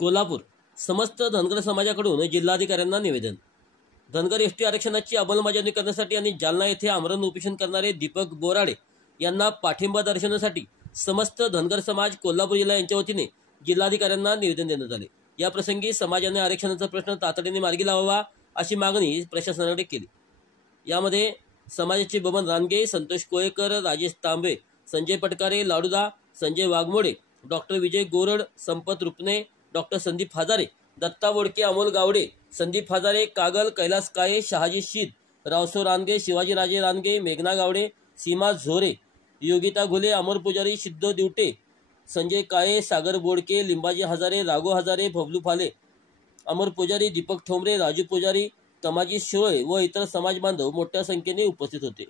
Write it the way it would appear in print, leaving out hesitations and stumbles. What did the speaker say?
कोल्हापूर समस्त धनगर समाजाकडून जिल्हाधिकाऱ्यांना निवेदन। धनगर एसटी आरक्षणाची अंमलबजावणी करण्यासाठी आणि जालना येथे आमरण उपोषण करणारे दीपक बोराडे यांना पाठिंबा दर्शवण्यासाठी समस्त धनगर समाज कोल्हापूर जिल्हा यांच्या वतीने जिल्हाधिकाऱ्यांना निवेदन देण्यात आले। या प्रसंगी समाजाने आरक्षणाचा प्रश्न तातडीने मार्गी लावावा अशी मागणी प्रशासनाकडे केली। यामध्ये समाजाचे बबन रानगे, संतोष कोळेकर, राजेश तांबे, संजय पटकारे, लाडूदा, संजय वाघमोडे, डॉक्टर विजय गोरड, संपत रुपने, डॉक्टर संदीप हजारे, दत्ता बोडके, अमोल गावडे, संदीप हजारे, कागल, कैलास काळे, शहाजी शीद, रावसो रानगे, शिवाजी राजे रानगे, मेघना गावडे, सीमा झोरे, योगिता घुले, अमर पुजारी, सिद्धो दिवटे, संजय काळे, सागर बोडके, लिंबाजी हजारे, राघो हजारे, भबलू फाले, अमर पुजारी, दीपक ठोंबरे, राजू पुजारी, तमाजी शिरोळे व इतर समाज बांधव मोठ्या संख्येने उपस्थित होते।